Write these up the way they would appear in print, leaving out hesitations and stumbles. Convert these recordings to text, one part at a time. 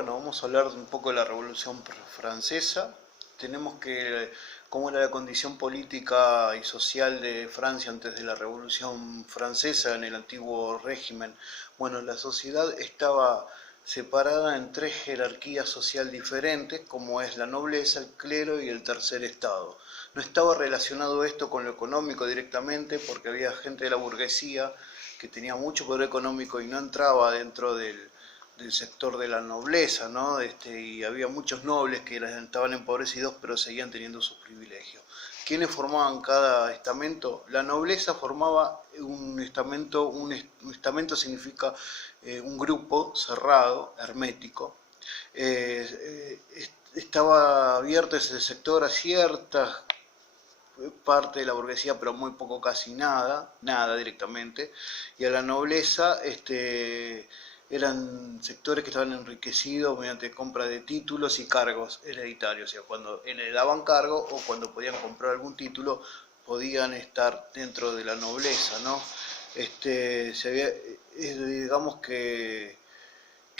bueno, vamos a hablar un poco de la Revolución Francesa. Tenemos que cómo era la condición política y social de Francia antes de la Revolución Francesa en el antiguo régimen. Bueno, la sociedad estaba separada en tres jerarquías sociales diferentes, como es la nobleza, el clero y el tercer estado. No estaba relacionado esto con lo económico directamente, porque había gente de la burguesía que tenía mucho poder económico y no entraba dentro del sector de la nobleza, ¿no? Y había muchos nobles que estaban empobrecidos pero seguían teniendo sus privilegios. ¿Quiénes formaban cada estamento? La nobleza formaba un estamento. Un estamento significa un grupo cerrado, hermético. Estaba abierto ese sector a ciertas parte de la burguesía, pero muy poco, casi nada directamente, y a la nobleza eran sectores que estaban enriquecidos mediante compra de títulos y cargos hereditarios, o sea, cuando heredaban cargo o cuando podían comprar algún título, podían estar dentro de la nobleza, ¿no? Digamos que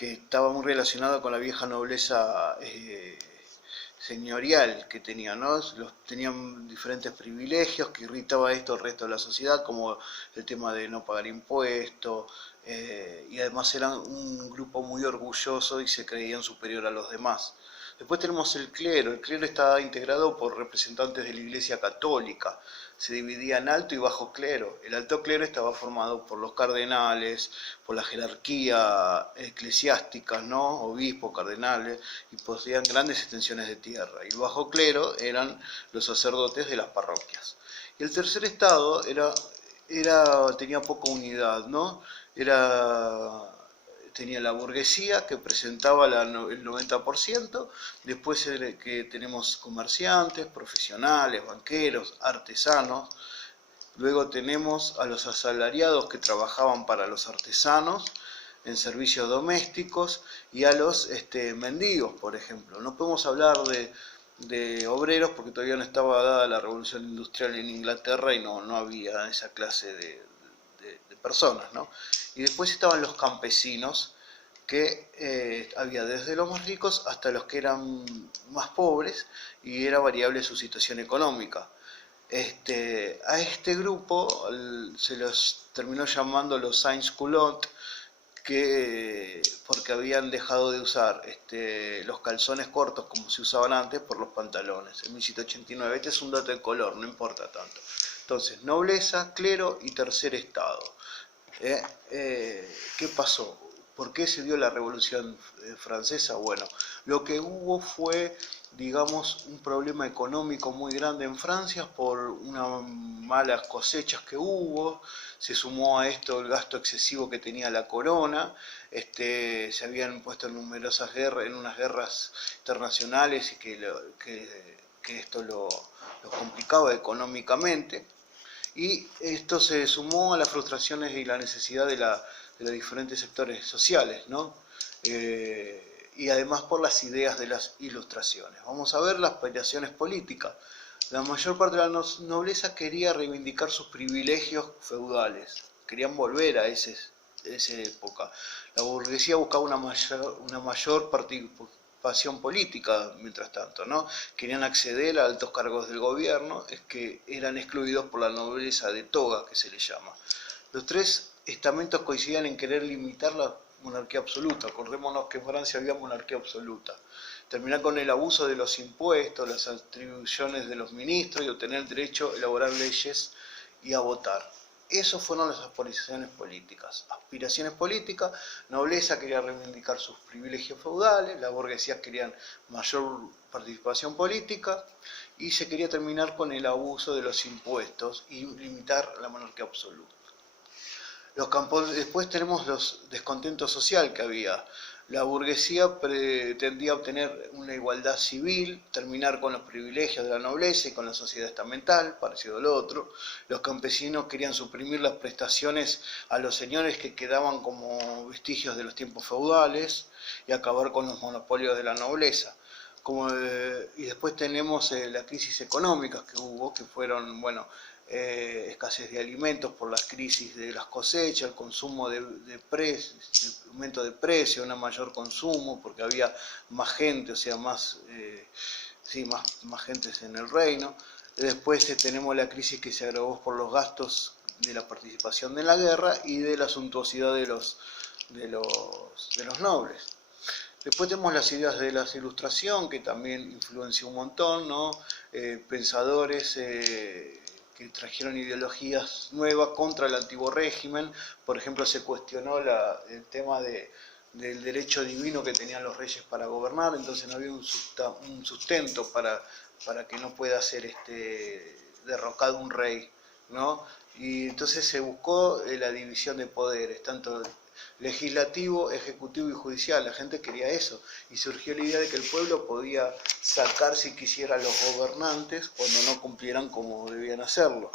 estaba muy relacionado con la vieja nobleza señorial que tenían, ¿no? Tenían diferentes privilegios que irritaba esto al resto de la sociedad, como el tema de no pagar impuestos, y además eran un grupo muy orgulloso y se creían superior a los demás. Después tenemos el clero está integrado por representantes de la Iglesia Católica, se dividía en alto y bajo clero. El alto clero estaba formado por los cardenales, por la jerarquía eclesiástica, ¿no? Obispos, cardenales, y poseían grandes extensiones de tierra. Y el bajo clero eran los sacerdotes de las parroquias. Y el tercer estado tenía poca unidad, ¿no? Tenía la burguesía que presentaba el 90%, después que tenemos comerciantes, profesionales, banqueros, artesanos, luego tenemos a los asalariados que trabajaban para los artesanos en servicios domésticos y a los mendigos, por ejemplo. No podemos hablar de obreros porque todavía no estaba dada la revolución industrial en Inglaterra y no había esa clase de personas, ¿no? Y después estaban los campesinos, que había desde los más ricos hasta los que eran más pobres y era variable su situación económica. A este grupo se los terminó llamando los sans-culottes, porque habían dejado de usar los calzones cortos como se usaban antes por los pantalones. En 1789, este es un dato de color, no importa tanto. Entonces, nobleza, clero y tercer estado. ¿Qué pasó? ¿Por qué se dio la Revolución Francesa? Bueno, lo que hubo fue, digamos, un problema económico muy grande en Francia por unas malas cosechas que hubo. Se sumó a esto el gasto excesivo que tenía la corona. Se habían puesto en numerosas guerras, en unas guerras internacionales, y que esto lo complicaba económicamente. Y esto se sumó a las frustraciones y la necesidad de los diferentes sectores sociales, ¿no? Y además por las ideas de las ilustraciones. Vamos a ver las aspiraciones políticas. La mayor parte de la nobleza quería reivindicar sus privilegios feudales, querían volver a esa época. La burguesía buscaba una mayor participación política, mientras tanto, ¿no? Querían acceder a altos cargos del gobierno, es que eran excluidos por la nobleza de toga, que se le llama. Los tres estamentos coincidían en querer limitar la monarquía absoluta. Acordémonos que en Francia había monarquía absoluta. Terminar con el abuso de los impuestos, las atribuciones de los ministros y obtener el derecho a elaborar leyes y a votar. Esas fueron las aspiraciones políticas. Aspiraciones políticas, nobleza quería reivindicar sus privilegios feudales, las burguesías querían mayor participación política y se quería terminar con el abuso de los impuestos y limitar la monarquía absoluta. Después tenemos los descontentos social que había. La burguesía pretendía obtener una igualdad civil, terminar con los privilegios de la nobleza y con la sociedad estamental, parecido al otro. Los campesinos querían suprimir las prestaciones a los señores que quedaban como vestigios de los tiempos feudales y acabar con los monopolios de la nobleza. Y después tenemos la crisis económica que hubo, que fueron, bueno, escasez de alimentos por las crisis de las cosechas, el consumo de precios, el aumento de precios, un mayor consumo porque había más gente, o sea, más gentes en el reino. Después tenemos la crisis que se agravó por los gastos de la participación en la guerra y de la suntuosidad de los nobles. Después tenemos las ideas de la Ilustración, que también influenció un montón, ¿no? Pensadores que trajeron ideologías nuevas contra el antiguo régimen. Por ejemplo, se cuestionó el tema del derecho divino que tenían los reyes para gobernar, entonces no había un sustento para que no pueda ser derrocado un rey, ¿no? Y entonces se buscó la división de poderes, tanto legislativo, ejecutivo y judicial. La gente quería eso y surgió la idea de que el pueblo podía sacar si quisiera a los gobernantes cuando no cumplieran como debían hacerlo.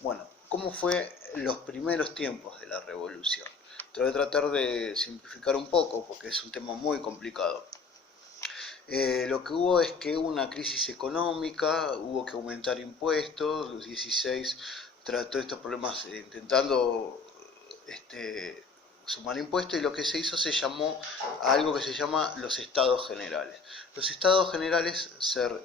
Bueno, ¿cómo fue los primeros tiempos de la revolución? Te voy a tratar de simplificar un poco porque es un tema muy complicado. Lo que hubo es que hubo una crisis económica, hubo que aumentar impuestos, los 16 trató estos problemas intentando sumar impuestos, y lo que se hizo se llamó a algo que se llama los estados generales. Los estados generales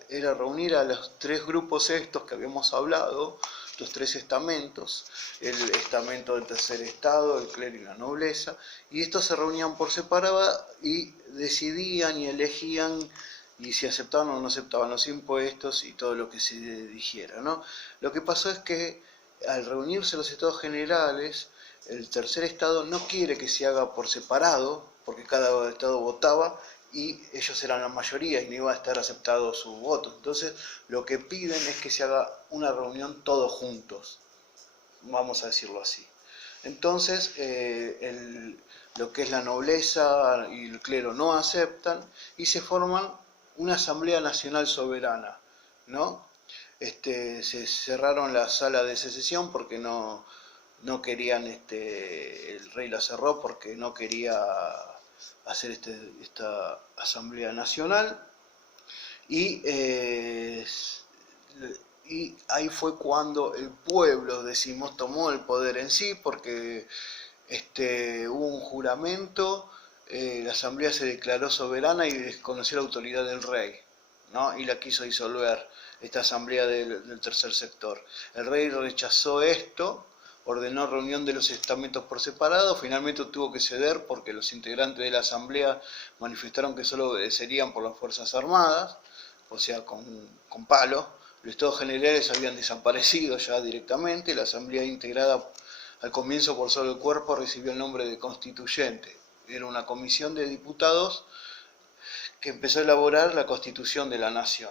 era reunir a los tres grupos estos que habíamos hablado, los tres estamentos, el estamento del tercer estado, el clero y la nobleza, y estos se reunían por separado y decidían y elegían y si aceptaban o no aceptaban los impuestos y todo lo que se dijera, ¿no? Lo que pasó es que al reunirse los estados generales, el tercer estado no quiere que se haga por separado, porque cada estado votaba y ellos eran la mayoría y no iba a estar aceptado su voto. Entonces lo que piden es que se haga una reunión todos juntos, vamos a decirlo así. Entonces lo que es la nobleza y el clero no aceptan y se forman una asamblea nacional soberana, ¿no? Se cerraron la sala de secesión porque no querían, el rey la cerró porque no quería hacer esta asamblea nacional, y ahí fue cuando el pueblo, decimos, tomó el poder en sí, porque hubo un juramento, la asamblea se declaró soberana y desconoció la autoridad del rey, ¿no? Y la quiso disolver, esta asamblea del tercer sector. El rey rechazó esto, ordenó reunión de los estamentos por separado, finalmente tuvo que ceder porque los integrantes de la asamblea manifestaron que solo obedecerían por las Fuerzas Armadas, o sea, con palo. Los estados generales habían desaparecido ya directamente, la asamblea integrada al comienzo por solo el cuerpo recibió el nombre de constituyente. Era una comisión de diputados que empezó a elaborar la constitución de la nación.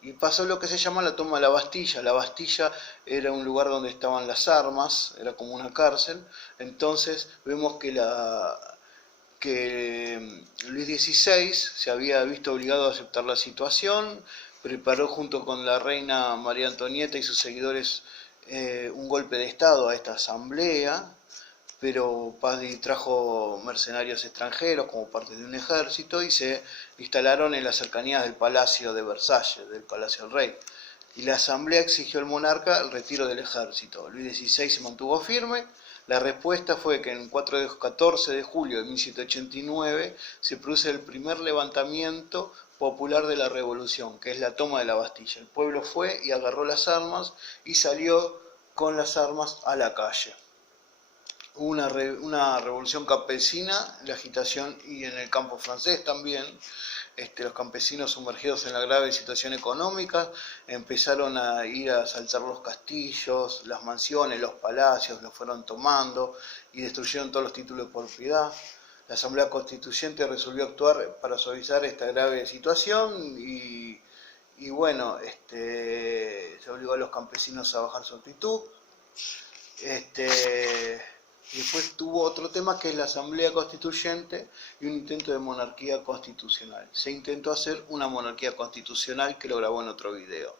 Y pasó lo que se llama la toma de la Bastilla. La Bastilla era un lugar donde estaban las armas, era como una cárcel. Entonces vemos que Luis XVI se había visto obligado a aceptar la situación, preparó junto con la reina María Antonieta y sus seguidores un golpe de estado a esta asamblea, pero Pazzi trajo mercenarios extranjeros como parte de un ejército y se instalaron en las cercanías del Palacio de Versalles, del Palacio del Rey. Y la asamblea exigió al monarca el retiro del ejército. Luis XVI se mantuvo firme. La respuesta fue que en 14 de julio de 1789 se produce el primer levantamiento popular de la revolución, que es la toma de la Bastilla. El pueblo fue y agarró las armas y salió con las armas a la calle. Hubo una revolución campesina, la agitación, y en el campo francés también. Los campesinos, sumergidos en la grave situación económica, empezaron a ir a asaltar los castillos, las mansiones, los palacios, los fueron tomando y destruyeron todos los títulos de propiedad. La Asamblea Constituyente resolvió actuar para suavizar esta grave situación y bueno, se obligó a los campesinos a bajar su actitud. Y después tuvo otro tema que es la Asamblea Constituyente y un intento de monarquía constitucional. Se intentó hacer una monarquía constitucional que lo grabó en otro video.